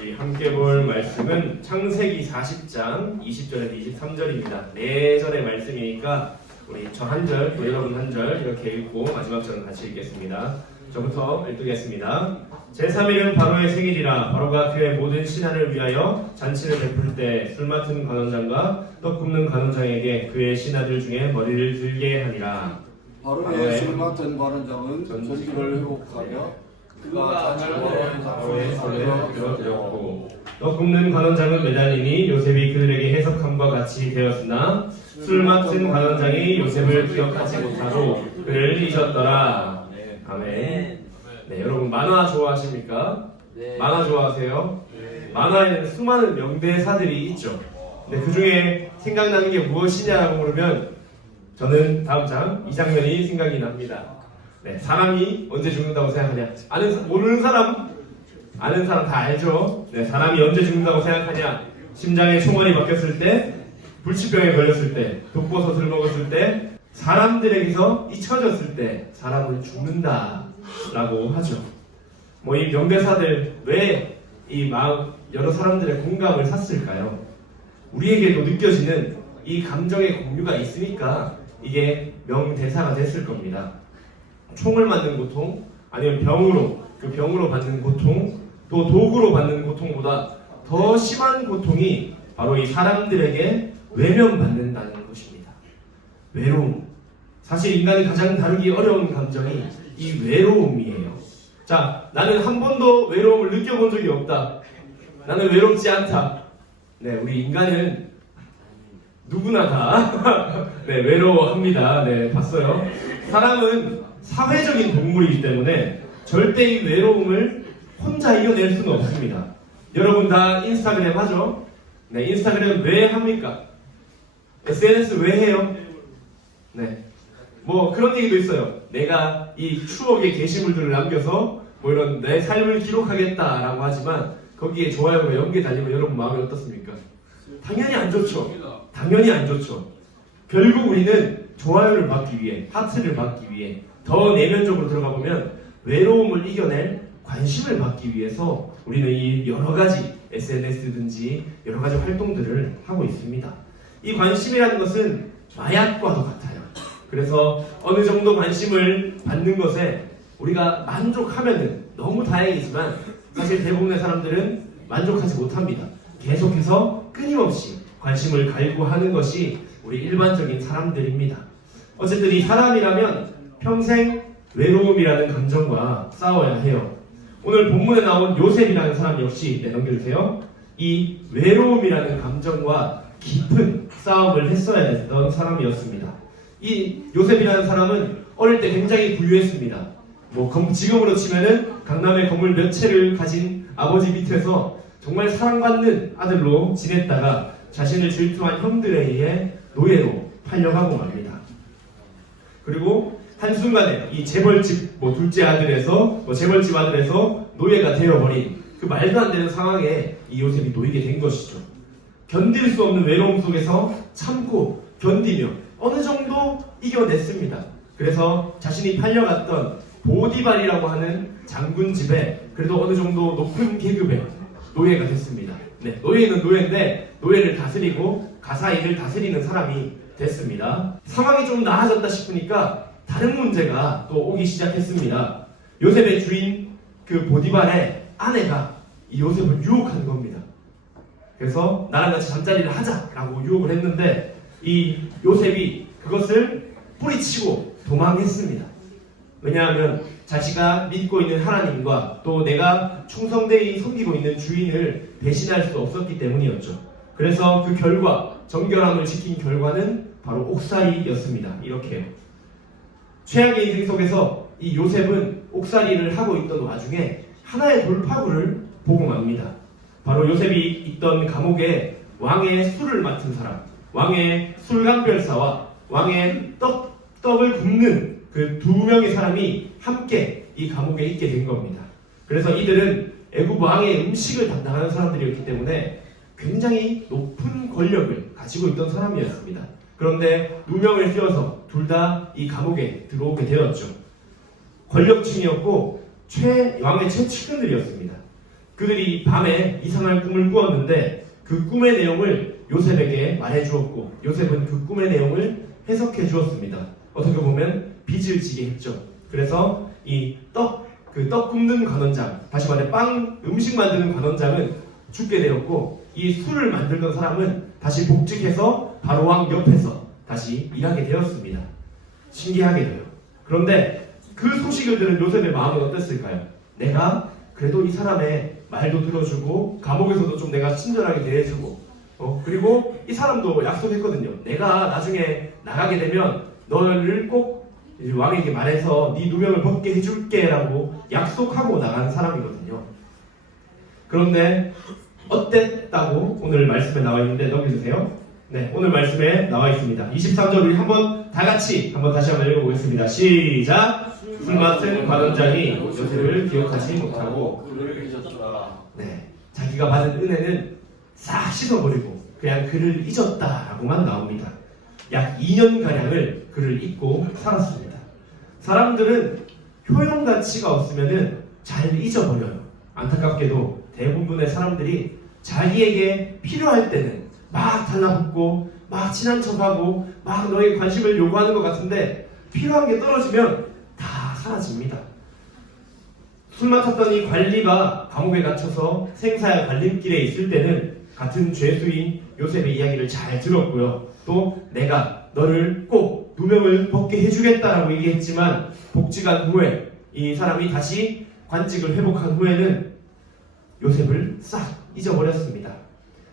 우리 함께 볼 말씀은 창세기 40장 20절에서 23절입니다. 내전의 말씀이니까 우리 저 한 절, 또 여러분 한 절 이렇게 읽고 마지막 절은 같이 읽겠습니다. 저부터 읽겠습니다. 제3일은 바로의 생일이라 바로가 그의 모든 신하를 위하여 잔치를 베풀 때 술 맡은 관원장과 떡 굽는 관원장에게 그의 신하들 중에 머리를 들게 하니라. 바로의 술 맡은 관원장은 전기를 회복하며 그가 잔치를 들었고 떡 굽는 관원장은 매달리니 요셉이 그들에게 해석함과 같이 되었으나 술 맡은 관원장이 요셉을 기억하지 못하고 그를 잊었더라. 아멘. 네, 여러분 만화 좋아하십니까? 네. 만화 좋아하세요? 네. 만화에는 수많은 명대사들이 있죠. 근데 그 중에 생각나는 게 무엇이냐라고 물으면 저는 다음 장 이 장면이 생각이 납니다. 네, 사람이 언제 죽는다고 생각하냐? 모르는 사람, 아는 사람 다 알죠. 네, 사람이 언제 죽는다고 생각하냐? 심장에 총알이 박혔을 때, 불치병에 걸렸을 때, 독버섯을 먹었을 때, 사람들에게서 잊혀졌을 때 사람은 죽는다라고 하죠. 뭐 이 명대사들 왜 이 마음 여러 사람들의 공감을 샀을까요? 우리에게도 느껴지는 이 감정의 공유가 있으니까 이게 명대사가 됐을 겁니다. 총을 맞는 고통, 아니면 병으로 받는 고통, 또 도구로 받는 고통보다 더 심한 고통이 바로 이 사람들에게 외면받는다는 것입니다. 외로움. 사실 인간이 가장 다루기 어려운 감정이 이 외로움이에요. 자, 나는 한 번도 외로움을 느껴본 적이 없다. 나는 외롭지 않다. 네, 우리 인간은 누구나 다 네, 외로워합니다. 네, 봤어요. 사람은 사회적인 동물이기 때문에 절대 이 외로움을 혼자 이겨낼 수는 없습니다. 여러분 다 인스타그램 하죠? 네, 인스타그램 왜 합니까? SNS 왜 해요? 네, 뭐 그런 얘기도 있어요. 내가 이 추억의 게시물들을 남겨서 뭐 이런 내 삶을 기록하겠다라고 하지만 거기에 좋아요가 0개 달리면 여러분 마음이 어떻습니까? 당연히 안 좋죠. 당연히 안 좋죠. 결국 우리는 좋아요를 받기 위해, 하트를 받기 위해 더 내면적으로 들어가 보면 외로움을 이겨낼 관심을 받기 위해서 우리는 이 여러 가지 SNS든지 여러 가지 활동들을 하고 있습니다. 이 관심이라는 것은 마약과도 같아요. 그래서 어느 정도 관심을 받는 것에 우리가 만족하면은 너무 다행이지만 사실 대부분의 사람들은 만족하지 못합니다. 계속해서 끊임없이 관심을 갈구하는 것이 우리 일반적인 사람들입니다. 어쨌든 이 사람이라면 평생 외로움이라는 감정과 싸워야 해요. 오늘 본문에 나온 요셉이라는 사람 역시 넘겨주세요. 이 외로움이라는 감정과 깊은 싸움을 했어야 했던 사람이었습니다. 이 요셉이라는 사람은 어릴 때 굉장히 부유했습니다. 뭐 지금으로 치면은 강남에 건물 몇 채를 가진 아버지 밑에서 정말 사랑받는 아들로 지냈다가 자신을 질투한 형들에 의해 노예로 팔려가고 맙니다. 그리고 한순간에 이 재벌집 둘째 아들에서 재벌집 아들에서 노예가 되어버린 그 말도 안 되는 상황에 이 요셉이 놓이게 된 것이죠. 견딜 수 없는 외로움 속에서 참고 견디며 어느 정도 이겨냈습니다. 그래서 자신이 팔려갔던 보디발이라고 하는 장군 집에 그래도 어느 정도 높은 계급의 노예가 됐습니다. 네, 노예는 노예인데 노예를 다스리고 가사일을 다스리는 사람이 됐습니다. 상황이 좀 나아졌다 싶으니까 다른 문제가 또 오기 시작했습니다. 요셉의 주인 그 보디발의 아내가 이 요셉을 유혹한 겁니다. 그래서 나랑 같이 잠자리를 하자라고 유혹을 했는데 이 요셉이 그것을 뿌리치고 도망했습니다. 왜냐하면 자기가 믿고 있는 하나님과 또 내가 충성되이 섬기고 있는 주인을 배신할 수 없었기 때문이었죠. 그래서 그 결과, 정결함을 지킨 결과는 바로 옥살이였습니다. 이렇게 최악의 인생 속에서 이 요셉은 옥살이를 하고 있던 와중에 하나의 돌파구를 보고 맙니다. 바로 요셉이 있던 감옥에 왕의 술을 맡은 사람, 왕의 술감별사와 왕의 떡을 굽는 그 두 명의 사람이 함께 이 감옥에 있게 된 겁니다. 그래서 이들은 애굽 왕의 음식을 담당하는 사람들이었기 때문에 굉장히 높은 권력을 가지고 있던 사람이었습니다. 그런데 누명을 씌워서 둘 다 이 감옥에 들어오게 되었죠. 권력층이었고 왕의 최측근들이었습니다. 그들이 밤에 이상한 꿈을 꾸었는데 그 꿈의 내용을 요셉에게 말해 주었고 요셉은 그 꿈의 내용을 해석해 주었습니다. 어떻게 보면 빚을 지게 했죠. 그래서 이 떡 굽는 관원장, 다시 말해 음식 만드는 관원장은 죽게 되었고 이 술을 만들던 사람은 다시 복직해서 바로왕 옆에서 다시 일하게 되었습니다. 신기하게 돼요. 그런데 그 소식을 들은 요셉의 마음은 어땠을까요? 내가 그래도 이 사람의 말도 들어주고 감옥에서도 좀 내가 친절하게 대해주고 그리고 이 사람도 약속했거든요. 내가 나중에 나가게 되면 너를 꼭 왕에게 말해서 네 누명을 벗게 해줄게 라고 약속하고 나간 사람이거든요. 그런데 어땠다고 오늘 말씀에 나와 있는데 넘겨주세요. 네, 오늘 말씀에 나와 있습니다. 23절 우리 다시 한번 읽어보겠습니다. 시작! 술 맡은 관원장이 요셉을 기억하지 못하고 그를 잊었더라. 네, 자기가 받은 은혜는 싹 씻어버리고 그냥 그를 잊었다라고만 나옵니다. 약 2년가량을 그를 잊고 살았습니다. 사람들은 효용 가치가 없으면 잘 잊어버려요. 안타깝게도 대부분의 사람들이 자기에게 필요할 때는 막 달라붙고 막 친한 척하고 막 너에게 관심을 요구하는 것 같은데 필요한 게 떨어지면 다 사라집니다. 술 맡았던 이 관리가 감옥에 갇혀서 생사의 갈림길에 있을 때는 같은 죄수인 요셉의 이야기를 잘 들었고요. 또 내가 너를 꼭 누명을 벗게 해주겠다라고 얘기했지만 복직한 후에 이 사람이 다시 관직을 회복한 후에는 요셉을 싹 잊어버렸습니다.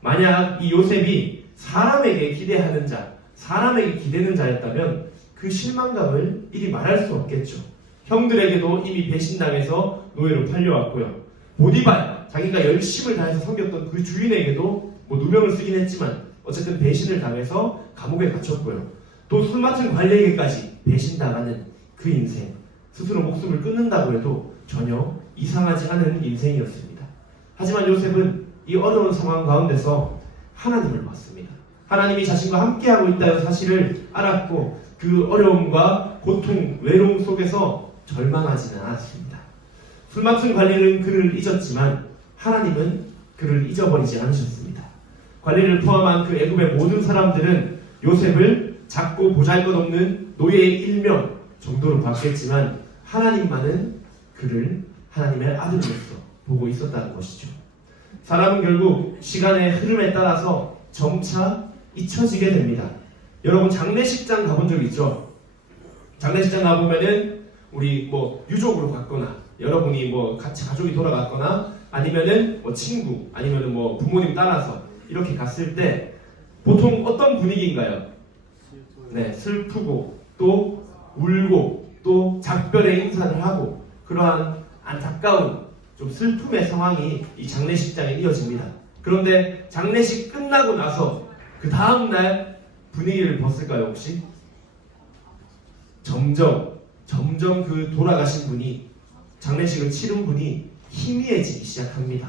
만약 이 요셉이 사람에게 기대하는 자, 사람에게 기대는 자였다면 그 실망감을 이리 말할 수 없겠죠. 형들에게도 이미 배신당해서 노예로 팔려왔고요. 보디발, 자기가 열심을 다해서 섬겼던 그 주인에게도 누명을 쓰긴 했지만 어쨌든 배신을 당해서 감옥에 갇혔고요. 또 술 맡은 관리에게까지 배신당하는 그 인생, 스스로 목숨을 끊는다고 해도 전혀 이상하지 않은 인생이었습니다. 하지만 요셉은 이 어려운 상황 가운데서 하나님을 봤습니다. 하나님이 자신과 함께하고 있다는 사실을 알았고 그 어려움과 고통, 외로움 속에서 절망하지는 않았습니다. 술 맡은 관리는 그를 잊었지만 하나님은 그를 잊어버리지 않으셨습니다. 관리를 포함한 그 애굽의 모든 사람들은 요셉을 작고 보잘것없는 노예의 일명 정도로 봤겠지만 하나님만은 그를 하나님의 아들로서 보고 있었다는 것이죠. 사람은 결국 시간의 흐름에 따라서 점차 잊혀지게 됩니다. 여러분 장례식장 가본 적 있죠? 장례식장 가보면은 우리 유족으로 갔거나 여러분이 같이 가족이 돌아갔거나 아니면은 친구 아니면은 부모님 따라서 이렇게 갔을 때 보통 어떤 분위기인가요? 네, 슬프고 또 울고 또 작별의 인사를 하고 그러한 안타까운 좀 슬픔의 상황이 이 장례식장에 이어집니다. 그런데 장례식 끝나고 나서 그 다음날 분위기를 벗을까요 혹시? 점점 그 돌아가신 분이 장례식을 치른 분이 희미해지기 시작합니다.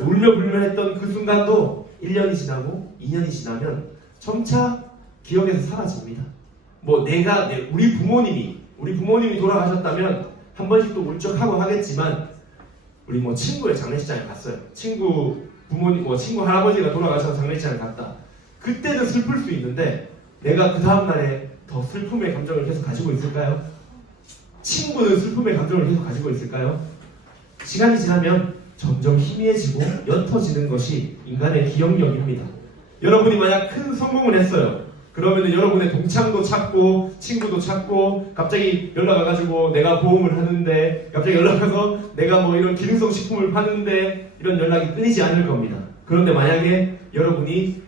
울며 불며 했던 그 순간도 1년이 지나고 2년이 지나면 점차 기억에서 사라집니다. 우리 부모님이 돌아가셨다면 한 번씩 또 울적하고 하겠지만 우리 친구의 장례식장에 갔어요. 친구 할아버지가 돌아가셔서 장례식장에 갔다. 그때는 슬플 수 있는데 내가 그 다음날에 더 슬픔의 감정을 계속 가지고 있을까요? 친구는 슬픔의 감정을 계속 가지고 있을까요? 시간이 지나면 점점 희미해지고 옅어지는 것이 인간의 기억력입니다. 여러분이 만약 큰 성공을 했어요. 그러면 여러분의 동창도 찾고 친구도 찾고 갑자기 연락 와가지고 내가 보험을 하는데 갑자기 연락 와서 내가 이런 기능성 식품을 파는데 이런 연락이 끊이지 않을 겁니다. 그런데 만약에 여러분이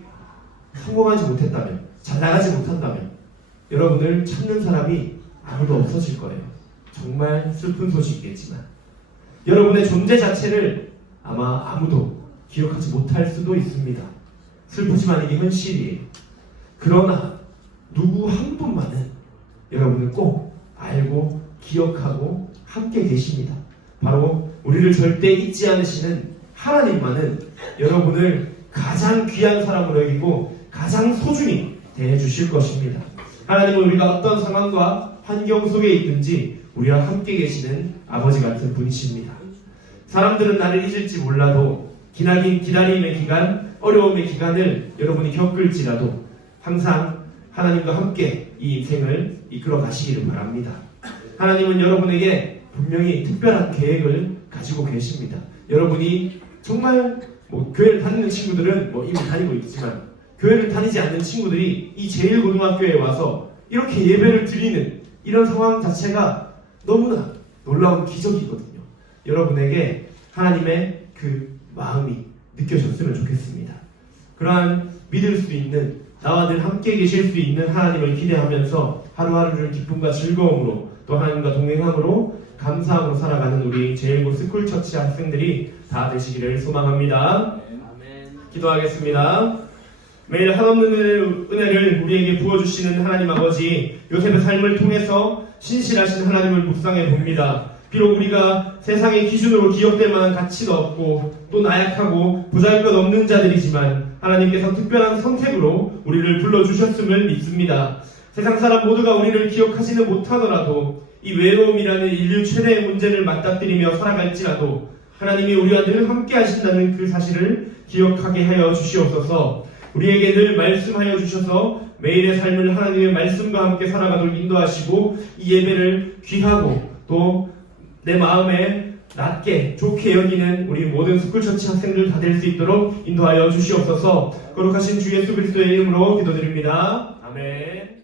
성공하지 못했다면 잘 나가지 못한다면 여러분을 찾는 사람이 아무도 없어질 거예요. 정말 슬픈 소식이겠지만 여러분의 존재 자체를 아마 아무도 기억하지 못할 수도 있습니다. 슬프지만 이게 현실이에요. 그러나 누구 한 분만은 여러분을 꼭 알고 기억하고 함께 계십니다. 바로 우리를 절대 잊지 않으시는 하나님만은 여러분을 가장 귀한 사람으로 여기고 가장 소중히 대해주실 것입니다. 하나님은 우리가 어떤 상황과 환경 속에 있든지 우리와 함께 계시는 아버지 같은 분이십니다. 사람들은 나를 잊을지 몰라도 기나긴 기다림의 기간, 어려움의 기간을 여러분이 겪을지라도 항상 하나님과 함께 이 인생을 이끌어 가시기를 바랍니다. 하나님은 여러분에게 분명히 특별한 계획을 가지고 계십니다. 여러분이 정말 교회를 다니는 친구들은 이미 다니고 있지만 교회를 다니지 않는 친구들이 이 제1고등학교에 와서 이렇게 예배를 드리는 이런 상황 자체가 너무나 놀라운 기적이거든요. 여러분에게 하나님의 그 마음이 느껴졌으면 좋겠습니다. 그러한 믿을 수 있는, 나와 늘 함께 계실 수 있는 하나님을 기대하면서 하루하루를 기쁨과 즐거움으로 또 하나님과 동행함으로 감사함으로 살아가는 우리 제1고 스쿨처치 학생들이 다 되시기를 소망합니다. 기도하겠습니다. 매일 한없는 은혜를 우리에게 부어주시는 하나님 아버지, 요셉의 삶을 통해서 신실하신 하나님을 묵상해 봅니다. 비록 우리가 세상의 기준으로 기억될 만한 가치도 없고 또 나약하고 보잘것없는 자들이지만 하나님께서 특별한 선택으로 우리를 불러주셨음을 믿습니다. 세상 사람 모두가 우리를 기억하지는 못하더라도 이 외로움이라는 인류 최대의 문제를 맞닥뜨리며 살아갈지라도 하나님이 우리와 늘 함께 하신다는 그 사실을 기억하게 하여 주시옵소서. 우리에게 늘 말씀하여 주셔서 매일의 삶을 하나님의 말씀과 함께 살아가도록 인도하시고 이 예배를 귀하고 또 내 마음에 낮게 좋게 여기는 우리 모든 스쿨처치 학생들 다 될 수 있도록 인도하여 주시옵소서. 거룩하신 주 예수 그리스도의 이름으로 기도드립니다. 아멘.